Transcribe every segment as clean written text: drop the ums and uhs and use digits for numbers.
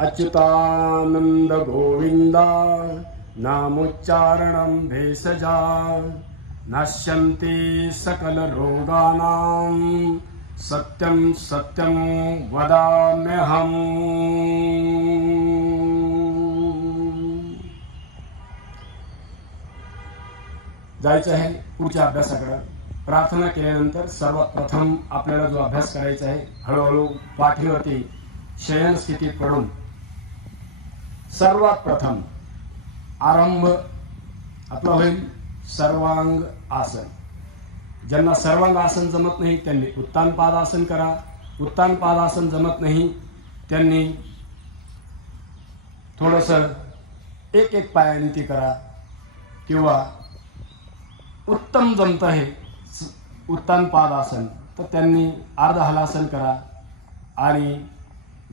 अच्युतानंद गोविंदा नामोच्चारणं भेषजा नश्यन्ति सकल रोगानां सत्यं सत्यं वदाम्यहम्। जायचं आहे पुढच्या अभ्यासाकडे। प्रार्थना केल्यानंतर सर्वात प्रथम आपल्याला जो अभ्यास करायचा आहे, हळूहळू पाठीवरती शयन स्थितीत पडून सर्वात प्रथम आरंभ आपला होईल सर्वांग आसन। ज्यांना सर्वांग आसन जमत नाही त्यांनी उत्तान पादासन करा। उत्तान पादासन जमत नाही त्यांनी थोडंसं एक एक पायाने ती करा, किंवा उत्तम जमत आहे उत्तान पादासन तर त्यांनी अर्ध हलासन करा। आणि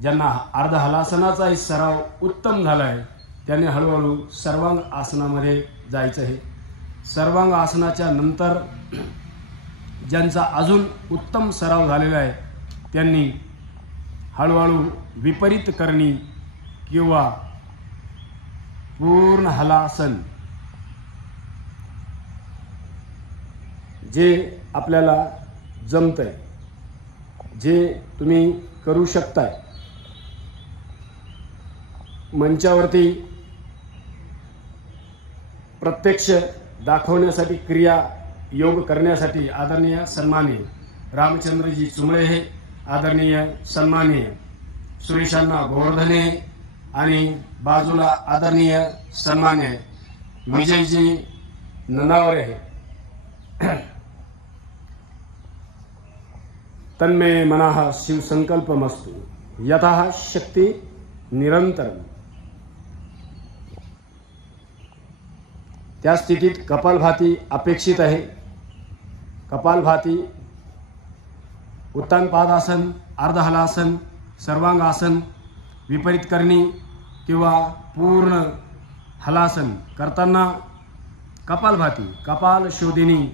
ज्यांना अर्ध हलासनाचाही सराव उत्तम झाला आहे त्यांनी हळूहळू सर्वांग आसनामध्ये जायचं आहे। सर्वांग आसनाच्या नंतर ज्यांचा अजून उत्तम सराव झालेला आहे त्यांनी हळूहळू विपरीत करणी किंवा पूर्ण हलासन जे आपल्याला जमतंय, जे तुम्ही करू शकताय, मंचावरती प्रत्यक्ष दाखवण्यासाठी क्रिया योग करण्यासाठी आदरणीय सन्माननीय रामचंद्रजी चुंबळे हे, आदरणीय सन्माननीय सुरेशांना गोवर्धने आणि बाजूला आदरणीय सन्माननीय विजयजी ननावरे हे। तन्मे मनः शिवसंकल्पमस्तु यतः शक्ति निरंतरम। त्या स्थितीत कपालभाती अपेक्षित आहे। कपालभाती, उत्तान पादासन, अर्ध हलासन, सर्वांग आसन, विपरीत करणी किंवा पूर्ण हलासन करताना कपालभाती, कपाल शोधिनी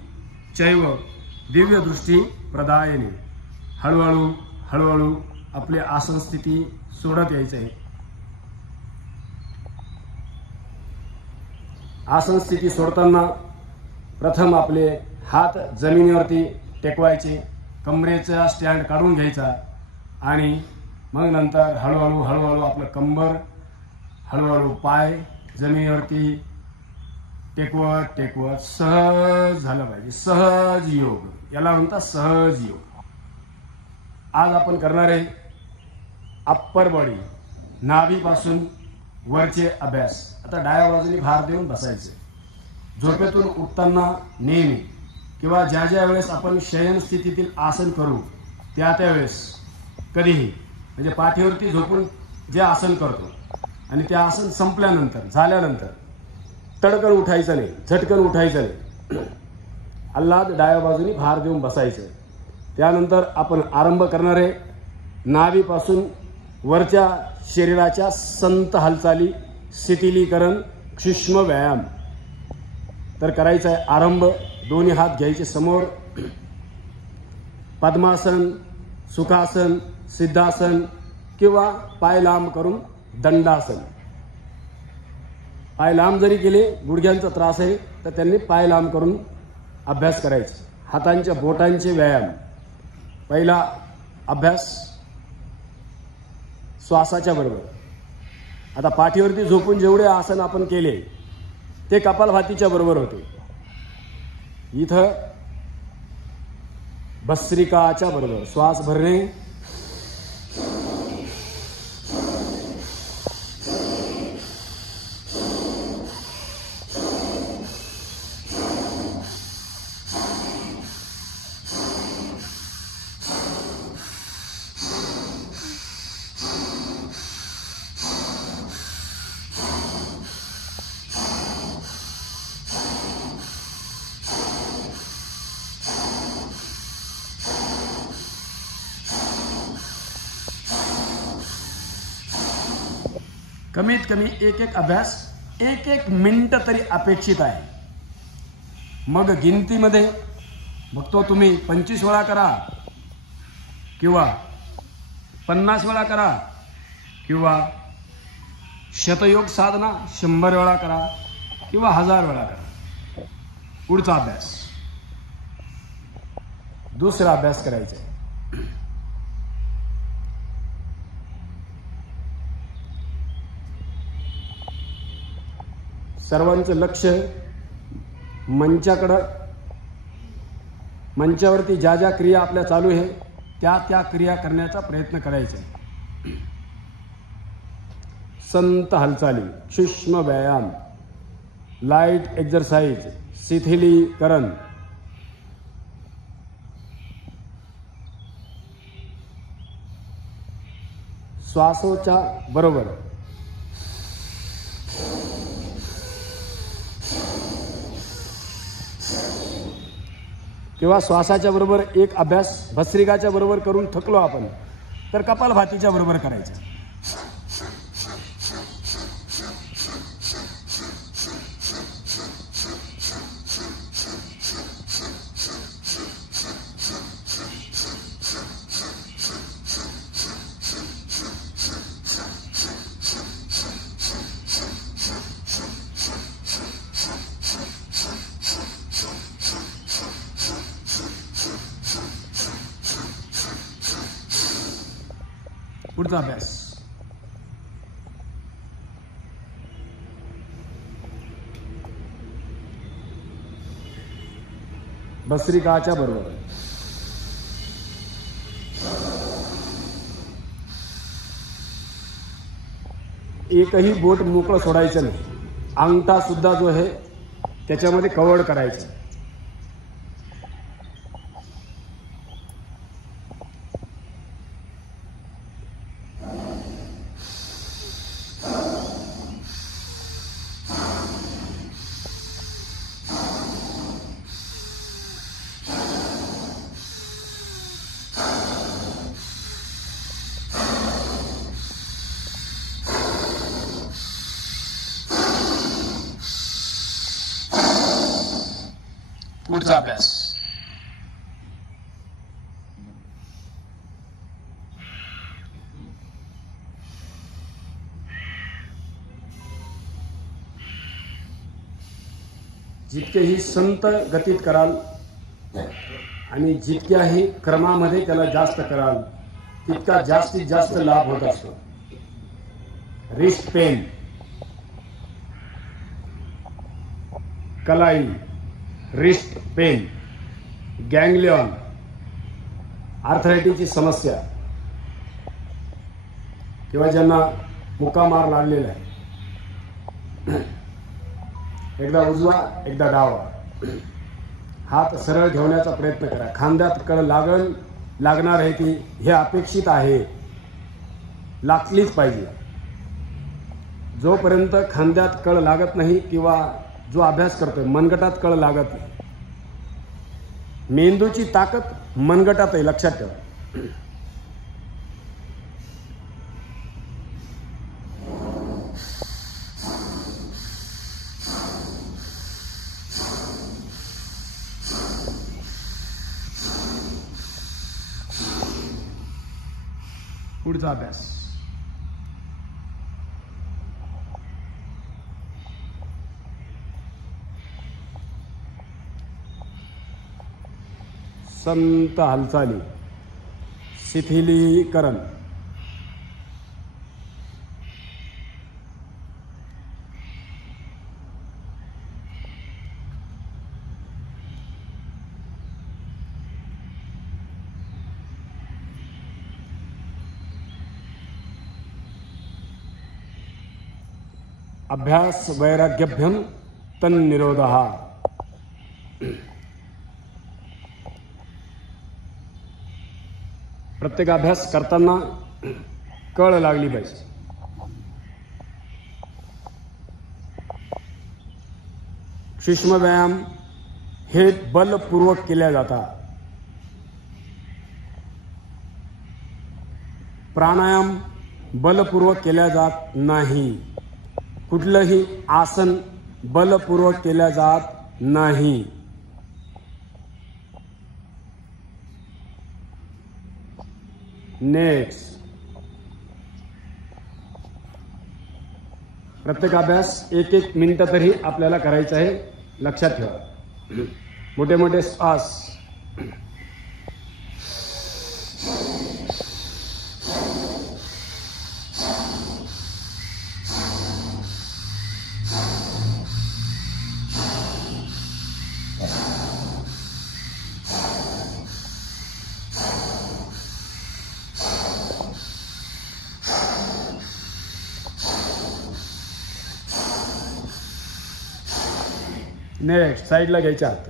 चैव दिव्य दृष्टी प्रदायिनी। हळूहळू हळूहळू आपली आसन स्थिती सोडत यायचं आहे। आसन स्थिती सोडताना प्रथम आपले हात जमिनीवरती टेकवायचे, कमरेचा स्टँड काढून घ्यायचा आणि मग नंतर हळूहळू हळूहळू आपलं कंबर, हळूहळू पाय जमिनीवरती टेकवत टेकवत सहज झालं पाहिजे। सहज योग, याला म्हणतात सहज योग। आज आपण करणार आहे अप्पर बॉडी, नाभीपासून वरचे अभ्यास। आता डाव्या बाजूने भार देऊन बसायचे। झोपेतून उठताना नेहमी किंवा ज्या ज्या वेळेस आपण शयन स्थितीतील आसन करू त्या वेळेस कधीही म्हणजे पाठीवरती झोपून जे आसन करतो आणि ते आसन संपल्यानंतर झाल्यानंतर तडकन उठायचं नाही, झटकन उठायचं नाही। आल्हाद डाव्या बाजूने भार देऊन बसायचं। त्यानंतर आपण आरंभ करणार आहे नाभीपासून वरच्या शरीराच्या संत हालचाली, शिथिलीकरण, सूक्ष्म व्यायाम। तर करायचा आहे आरंभ। दोन्ही हात घ्यायचे समोर, पद्मासन, सुखासन, सिद्धासन किंवा पाय लांब करून दंडासन। पाय लांब जरी केले, गुडघ्यांचा त्रास आहे तर त्यांनी पाय लांब करून अभ्यास करायचे। हातांच्या बोटांचे व्यायाम। पहिला अभ्यास श्वासाच्या बरोबर। आता पाठीवरती झोपून जेवढे आसन आपण केले ते कपालभातीच्या बरोबर होते। इथं भस्त्रिकाच्या बरोबर श्वास भरणे, कमीत कमी एक एक अभ्यास 1-1 मिनिट तरी अपेक्षित आहे। मग गिनतीमध्ये बघतो तुम्ही 25 वेळा करा किंवा 50 वेळा करा किंवा शतयोग साधना 100 वेळा करा किंवा 1000 वेळा करा. पुढचा अभ्यास, दुसरा अभ्यास करायचा आहे. सर्वांचं लक्ष मंचावरती ज्या ज्या क्रिया आपल्या चालू आहे त्या त्या क्रिया करण्याचा प्रयत्न करायचा. संत हालचाली, सूक्ष्म व्यायाम, लाईट एक्सरसाइज, शिथिलीकरण, श्वासोच्या बरोबर किंवा श्वासाच्या बरोबर एक अभ्यास भस्त्रिकाच्या बरोबर करून थकलो आपण तर कपालभातीच्या बरोबर करायचा. पुढचा अभ्यास, भस्त्रिकाच्या बरोबर एकही बोट मोकळं सोडायचं नाही. अंगठा सुद्धा जो आहे त्याच्यामध्ये कव्हर करायचं. पुढचा अभ्यास, जितकेही संत गतीत कराल आणि जितक्याही क्रमामध्ये त्याला जास्त कराल तितका जास्तीत जास्त लाभ होत असतो. रिस्ट पेन, कलाई, रिस्ट पेन, गँग्लियॉन, आर्थरायटिसची समस्या किंवा ज्यांना मुक्कामार लागलेला आहे, एकदा उजवा एकदा डावा हात सरळ ठेवण्याचा प्रयत्न करा. खांद्यात कळ लागणार आहे की हे अपेक्षित आहे, लागलीच पाहिजे. जोपर्यंत खांद्यात कळ लागत नाही किंवा जो अभ्यास करतोय मनगटात कळ लागत नाही, मेंदूची ताकद मनगटात आहे, लक्षात ठेवा. पुढचा अभ्यास, संत हालचाली, शिथिलीकरण, अभ्यास वैराग्यभ्यम तन्निरोधः. प्रत्येक अभ्यास करताना कळ लागली पाहिजे. सूक्ष्म व्यायाम हे बलपूर्वक केल्या जातात. प्राणायाम बलपूर्वक केल्या जात नाही. कुठलंही आसन बलपूर्वक केल्या जात नाही. नेक्स्ट, प्रत्येक अभ्यास 1-1 मिनिटं तरी आपल्याला करायचं आहे, लक्षात ठेवा. मोठे मोठे श्वास. नेक्स्ट साईडला घ्यायच्या हात.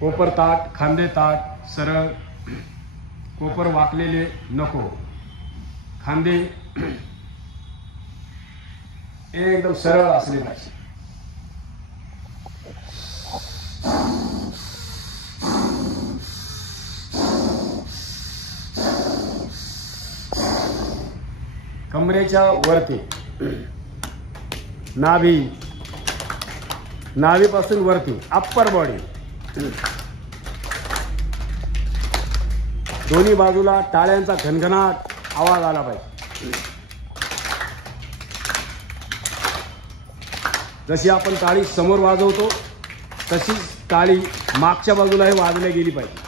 कोपर ताट, खांदे ताट सरळ, कोपर वाकलेले नको, खांदे एकदम सरळ असले पाहिजे. कमरेच्या वरती, नाभीपासून वरती, अप्पर बॉडी, दोन्ही बाजूला टाळ्यांचा घनघनाट आवाज आला पाहिजे. जशी आपण टाळी समोर वाजवतो तशीच टाळी मागच्या बाजूलाही वाजल्या गेली पाहिजे.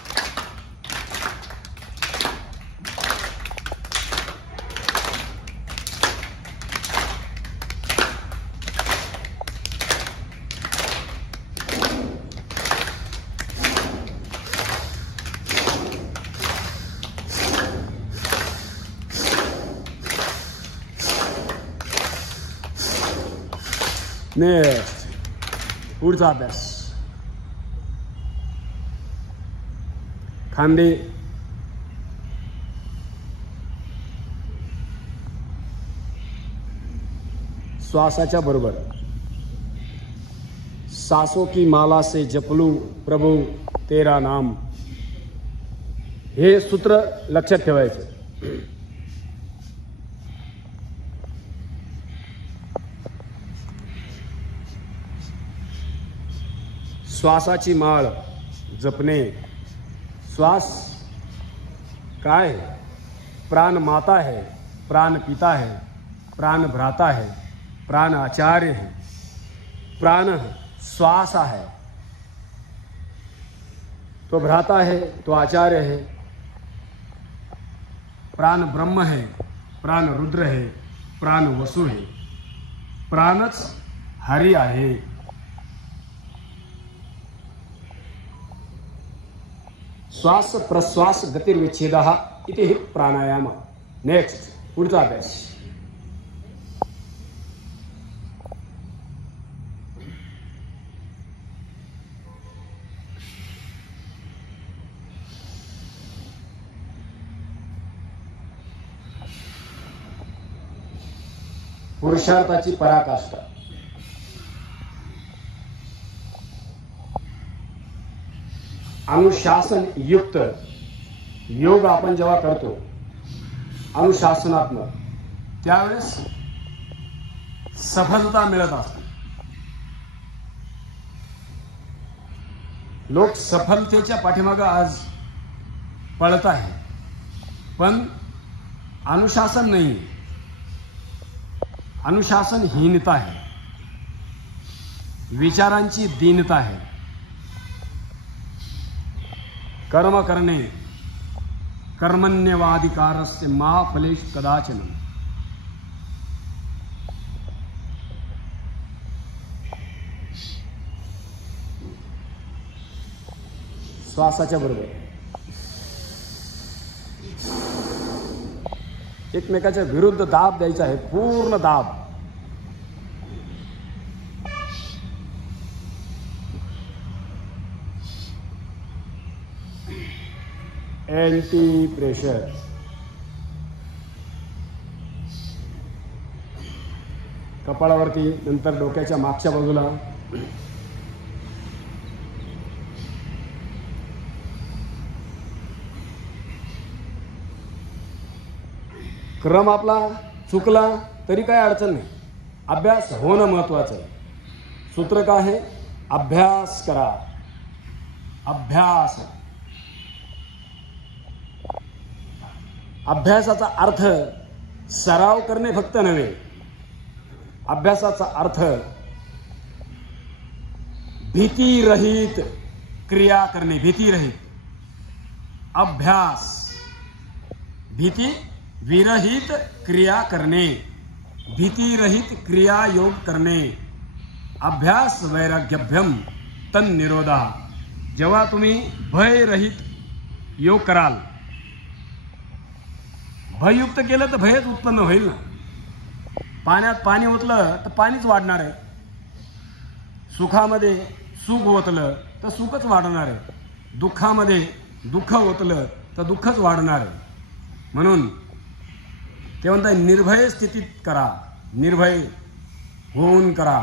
नेक्स्ट पुढचा अभ्यास. खांदे श्वासाच्या बरोबर. सांसों की माला से जपलू प्रभु तेरा नाम, हे सूत्र लक्षात ठेवायचं. श्वासाची माळ जपणे. श्वास काय है? प्राण माता है, प्राण पिता है, प्राण भ्राता है, प्राण आचार्य है, प्राण श्वास है. तो भ्राता है, तो आचार्य है, प्राण ब्रह्म है, प्राण रुद्र है, प्राण वसु है, प्राणच हरी आहे. श्वास प्रश्वास गतिर्विच्छेदः इति प्राणायाम. नेक्स्ट पुढचा अभ्यास. पुरुषार्थाची पराकाष्ठा. अनुशासन युक्त योग आपण जेव्हा करतो अनुशासनात्मक, त्यावेळेस सफलता मिळत असते. लोक सफलतेच्या पाठीमागे आज पळत आहे, पण अनुशासन नाही. अनुशासनहीनता आहे, विचारांची दीनता आहे. कर्म करणे कर्मण्यवाधिकारस्य मा फलेश कदाचन. श्वासाच्या बरोबर एकमेकाच्या विरुद्ध दाब द्यायचा आहे, पूर्ण दाब. Anti pressure. कपाळावरती, नंतर डोक्याच्या मागच्या बाजूला. क्रम आपला चुकला तरी काय अडचण नाही, अभ्यास होणं महत्वाचं आहे. सूत्र काय आहे? अभ्यास करा. अभ्यास. अभ्यासाचा अर्थ सराव करणे फक्त नव्हे, अभ्यासाचा अर्थ भीतीरहित क्रिया करणे. भीतीरहित अभ्यास, भीती विरहित क्रिया करणे, भीतीरहित क्रिया योग करणे. अभ्यास वैराग्यभ्यम तन्निरोधा. जेव्हा तुम्ही भयरहित योग कराल, भययुक्त केलं तर भयच उत्पन्न होईल ना. पाण्यात पाणी ओतलं तर पाणीच वाढणार आहे, सुखामध्ये सुख ओतलं तर सुखच वाढणार आहे, दुःखामध्ये दुःख ओतलं तर दुःखच वाढणार आहे. म्हणून ते म्हणतात निर्भय स्थितीत करा, निर्भय होऊन करा.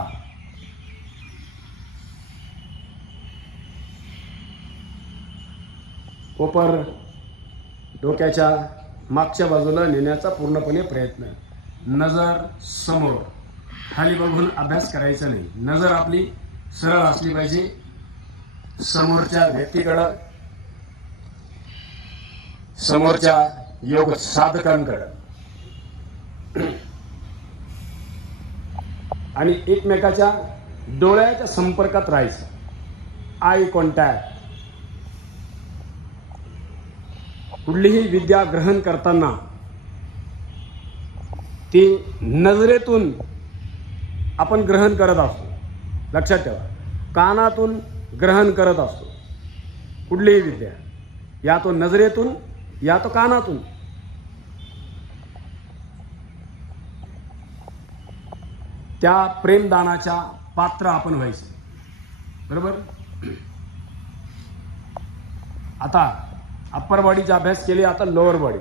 कोपर डोक्याच्या मागच्या बाजूला नेण्याचा पूर्णपणे प्रयत्न. नजर समोर, खाली बघून अभ्यास करायचा नाही. नजर आपली सरळ असली पाहिजे समोरच्या व्यक्तीकडं, समोरच्या योग साधकांकडं, आणि एकमेकाच्या डोळ्याच्या संपर्कात राहायचं. Eye contact. कुठलीही विद्या ग्रहण करताना ती नजरेतून आपण ग्रहण करत असतो. लक्षात ठेवा, कानातून ग्रहण करत असतो कुठलीही विद्या, या तो नजरेतून या तो कानातून. त्या प्रेमदानाच्या पात्र आपण व्हायचं. बरोबर. आता अप्पर बॉडीचा अभ्यास केले, आता लोअर बॉडी,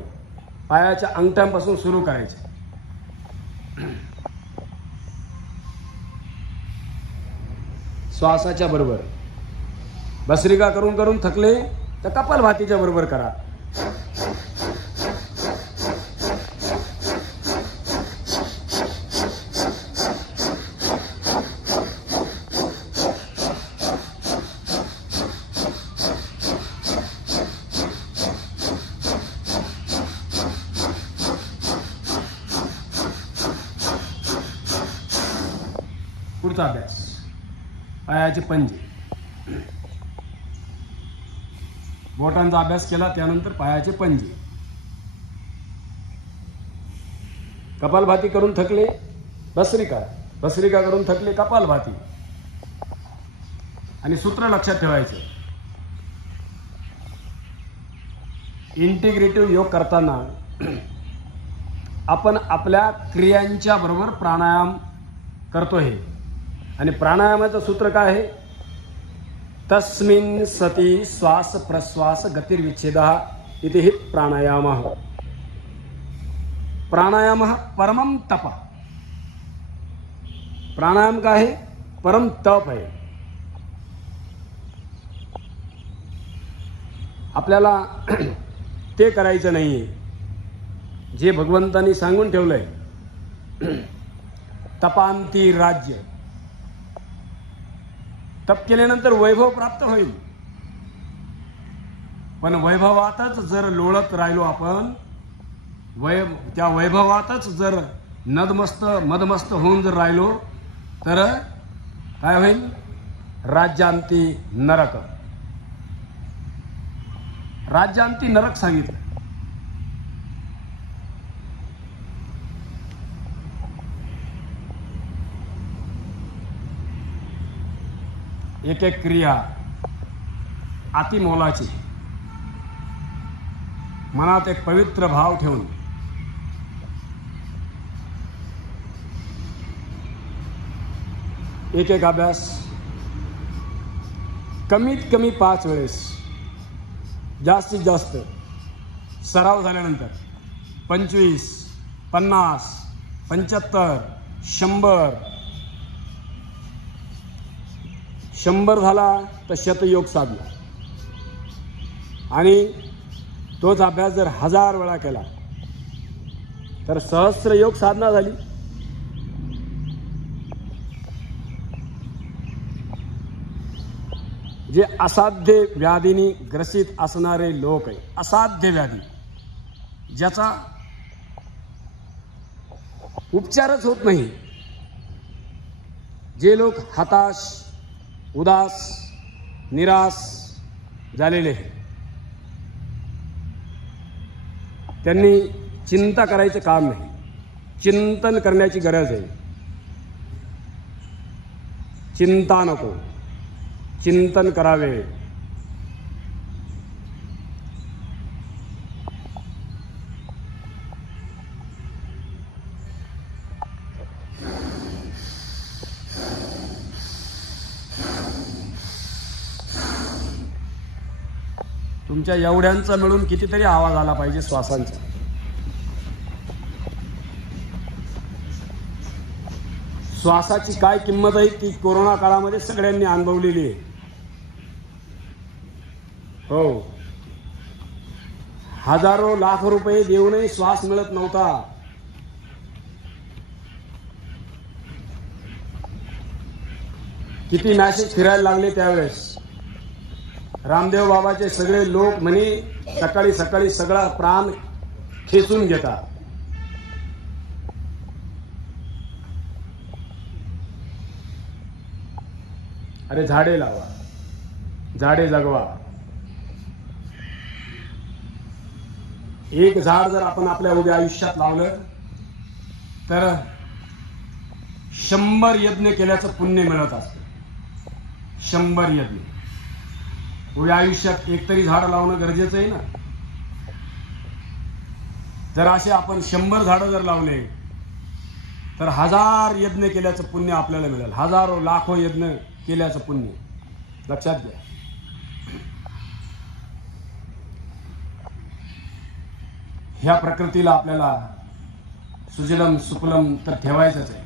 पायाच्या अंगठ्यांपासून सुरू करायचे. श्वासाच्या बरोबर भस्त्रिका करून करून थकले तर कपालभातीच्या बरोबर करा. पुढचा अभ्यास पायाचे पंजे. बोटांचा अभ्यास केला, त्यानंतर पायाचे पंजे. कपालभाती करून थकले भस्त्रिका, भस्त्रिका करून थकले कपालभाती. आणि सूत्र लक्षात ठेवायचं, इंटिग्रेटिव्ह योग करताना आपण आपल्या क्रियांच्या बरोबर प्राणायाम करतो. हे आणि प्राणायामाचं सूत्र काय आहे? तस्मिन् सती श्वास प्रश्वास गतिर्विच्छेदः इति हि प्राणायामः. प्राणायामः परमं तप. प्राणायाम काय आहे? परम तप आहे. आपल्याला ते करायचं नाहीये जे भगवंतांनी सांगून ठेवलंय. तपांती राज्य. तप केल्यानंतर वैभव प्राप्त होईल, पण वैभवातच जर लोळत राहिलो आपण, त्या वैभवातच जर मदमस्त होऊन जर राहिलो तर काय होईल? राज्यांती नरक. राज्यांती नरक सांगितलं. एक एक क्रिया अतिमोलाची. मनात एक पवित्र भाव ठेवून एक एक अभ्यास कमीत कमी 5 वेळेस, जास्तीत जास्त सराव झाल्यानंतर 25, 50, 75, 100 झाला तर शतयोग साधला. आणि तोच अभ्यास जर 1000 वेळा केला तर सहस्र योग साधना झाली. जे असाध्य व्याधींनी ग्रसित असणारे लोक आहे, असाध्य व्याधी, ज्याचा उपचारच होत नाही, जे लोक हताश, उदास, निराश झालेले आहेत, त्यांनी चिंता करायचं काम नाही, चिंतन करण्याची गरज आहे. चिंता नको, चिंतन करावे. तुमच्या एवढ्यांचा मिळून कितीतरी आवाज आला पाहिजे श्वासांचा. श्वासाची काय किंमत आहे ती कोरोना काळामध्ये सगळ्यांनी अनुभवलेली आहे. हो, हजारो लाख रुपये देऊनही श्वास मिळत नव्हता. किती मॅसेज फिरायला लागले त्यावेळेस. रामदेव बाबाचे सगळे लोक म्हणे सकाळी सकाळी सगळा प्राण खेचून घेतात. अरे झाडे लावा, झाडे जगवा. एक झाड जर आपण आपल्या उभ्या आयुष्यात लावलं तर 100 यज्ञ केल्याचं पुण्य मिळत असतं. 100 यज्ञ. उभ्या आयुष्यात एक तरी झाड लावणं गरजेचं आहे ना. जर असे आपण 100 झाडं जर लावले तर 1000 यज्ञ केल्याचं पुण्य आपल्याला मिळेल. हजारो लाखो यज्ञ केल्याचं पुण्य. लक्षात घ्या. ह्या प्रकृतीला आपल्याला सुजलम सुफलम तर ठेवायचंच आहे.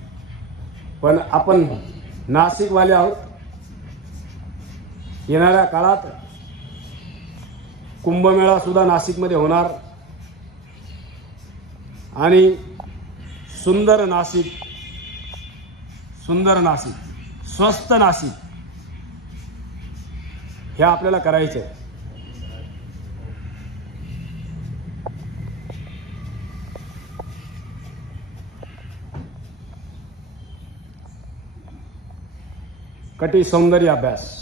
पण आपण नाशिकवाले आहोत. येणाऱ्या काळात कुंभमेळा सुद्धा नाशिकमध्ये होणार आणि सुंदर नाशिक, सुंदर नाशिक, स्वस्त नाशिक हे आपल्याला करायचं आहे. कटी सौंदर्य अभ्यास.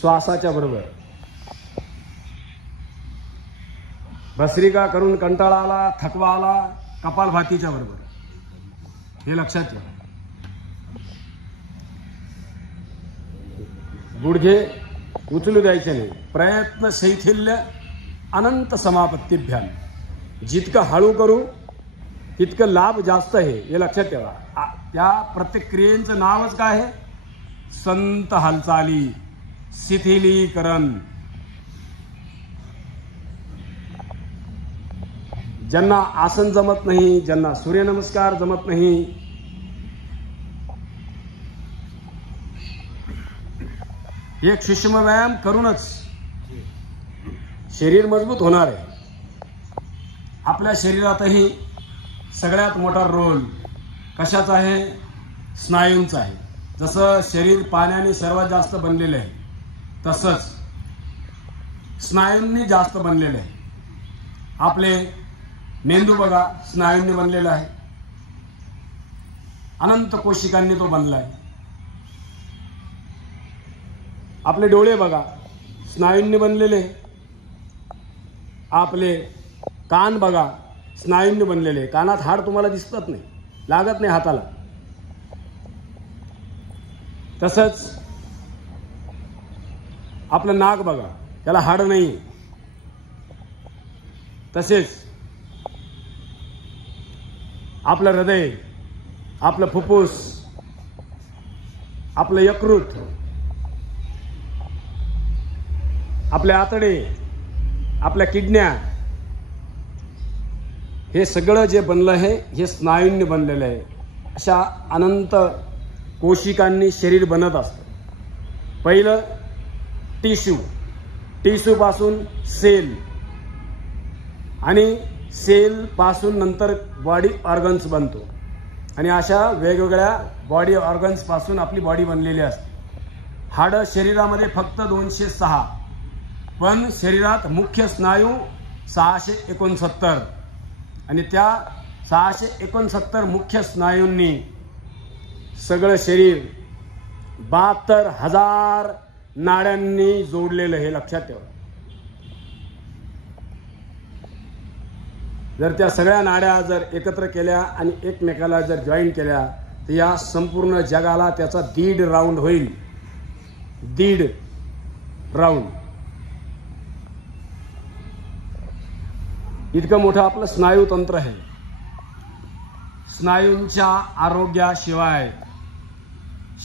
श्वासाच्या बरोबर भस्त्रिका करून कंटाळा आला, थकवा आला, कपालभातीच्या बरोबर. हे लक्षात ठेवा. गुडघे उचलू द्यायचे नाही. प्रयत्न शैथिल्य अनंत समापत्तीभ्याम. जितकं हळू करू तितकं लाभ जास्त आहे. हे लक्षात ठेवा. त्या प्रत्येक क्रियेचं नावच काय आहे? संत हालचाली, शिथिलीकरण. ज्यांना आसन जमत नाही, ज्यांना सूर्यनमस्कार जमत नाही, एक सूक्ष्म व्यायाम करूनच शरीर मजबूत होणार आहे. आपल्या शरीरातही सगळ्यात मोठा रोल कशाचा आहे? स्नायूंचा आहे. जसं शरीर पाण्याने सर्वात जास्त बनलेलं आहे तसंच स्नायूंनी जास्त बनलेलं आहे. आपले मेंदू बघा स्नायूंनी बनलेला आहे. अनंत कोशिकांनी तो बनला आहे. आपले डोळे बघा स्नायूंनी बनलेले. आपले कान बघा स्नायूंनी बनलेले. कानात हाड तुम्हाला दिसत नाही, लागत नाही हाताला. तसंच आपलं नाक बघा, त्याला हाड नाही. तसेच आपलं हृदय, आपलं फुफ्फुस, आपलं यकृत, आपले आतडे, आपल्या किडन्या, हे सगळं जे बनलं आहे हे स्नायूंनी बनलेलं आहे. अशा अनंत कोशिकांनी शरीर बनत असतं. पहिलं टिश्यू, टिश्यू पासून सेल आणि सेल पासून नंतर बॉडी ऑर्गन्स बनतो आणि अशा वेगवेगळ्या बॉडी ऑर्गन्स पासून आपली बॉडी बनलेली असते. हाडं शरीरामध्ये फक्त 206, पण शरीरात मुख्य स्नायू 669 आणि त्या 669 मुख्य स्नायूंनी सगळं शरीर 72,000 नाड्यांनी जोडलेलं, हे लक्षात ठेवा. जर त्या सगळ्या नाड्या जर एकत्र केल्या आणि एकमेकाला जर जॉईन केल्या तर या संपूर्ण जगाला त्याचा 1.5 राऊंड होईल. 1.5 राऊंड इतकं मोठं आपलं स्नायूतंत्र आहे. स्नायूंच्या आरोग्याशिवाय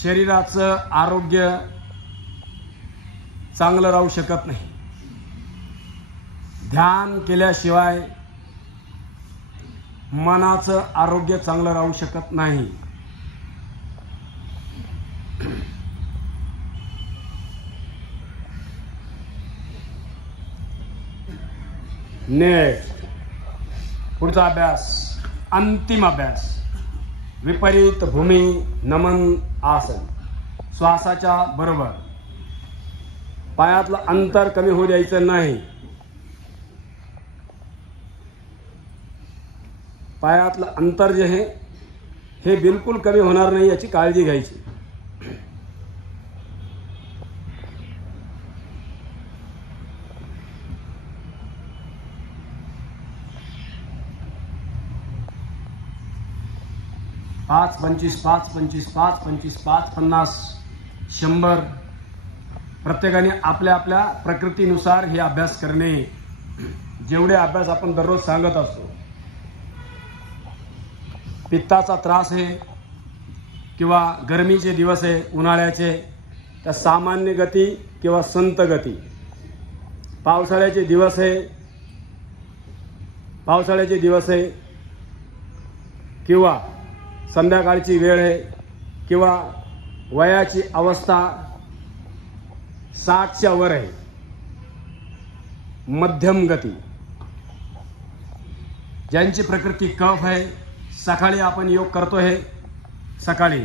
शरीराचं आरोग्य चांगलं राहू शकत नाही. ध्यान केल्याशिवाय मनाचं आरोग्य चांगलं राहू शकत नाही. नेक्स्ट पुढचा अभ्यास, अंतिम अभ्यास, विपरीत भूमी नमन आसन. श्वासाच्या बरोबर पायातलं अंतर कमी होऊ द्यायचं नाही. पायातलं अंतर जे आहे हे बिलकुल कमी होणार नाही याची काळजी घ्यायची. पाच 25 5 25 5 25 5 50 100 प्रत्येकाने आपल्या आपल्या प्रकृतीनुसार हे अभ्यास करणे. जेवढे अभ्यास आपण दररोज सांगत असतो. पित्ताचा त्रास आहे किंवा गरमीचे दिवस आहे, उन्हाळ्याचे, तर सामान्य गती किंवा संत गती. पावसाळ्याचे दिवस आहे किंवा संध्याकाळची वेळ आहे किंवा वयाची अवस्था 60च्या वर आहे, मध्यम गती. ज्यांची प्रकृती कफ आहे, सकाळी आपण योग करतो आहे सकाळी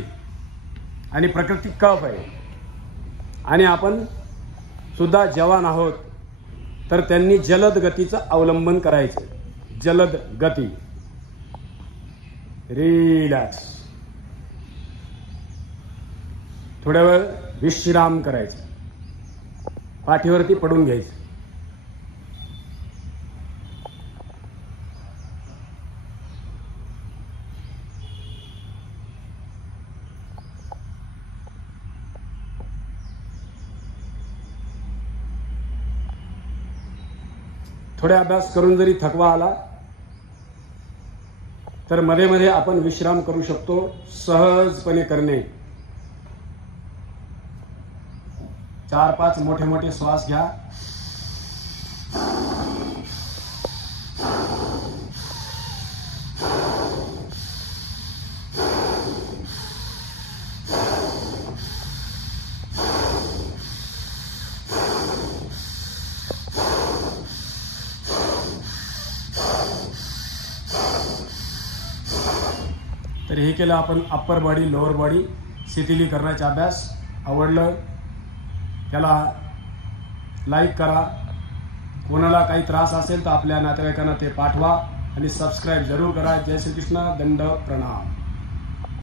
आणि प्रकृती कफ आहे आणि आपण सुद्धा जवान आहोत, तर त्यांनी जलद गतीचं अवलंबन करायचं. जलद गती. रिलॅक्स. थोड्या वेळ विश्राम करायचा. पाठीवरती पडून घ्यायचं. थोडा अभ्यास करून जरी थकवा आला तर मध्ये मध्ये आपण विश्राम करू शकतो. सहजपणे करणे. 4-5 मोठे मोठे श्वास घ्या. तर हे केलं आपण अप्पर बॉडी लोअर बॉडी शिथिलीकरणाचा अभ्यास. आवडलं त्याला लाईक करा. कोणाला काही त्रास असेल तर आपल्या नातेवाईकांना ते पाठवा आणि सबस्क्राईब जरूर करा. जय श्री कृष्ण. दंड प्रणाम.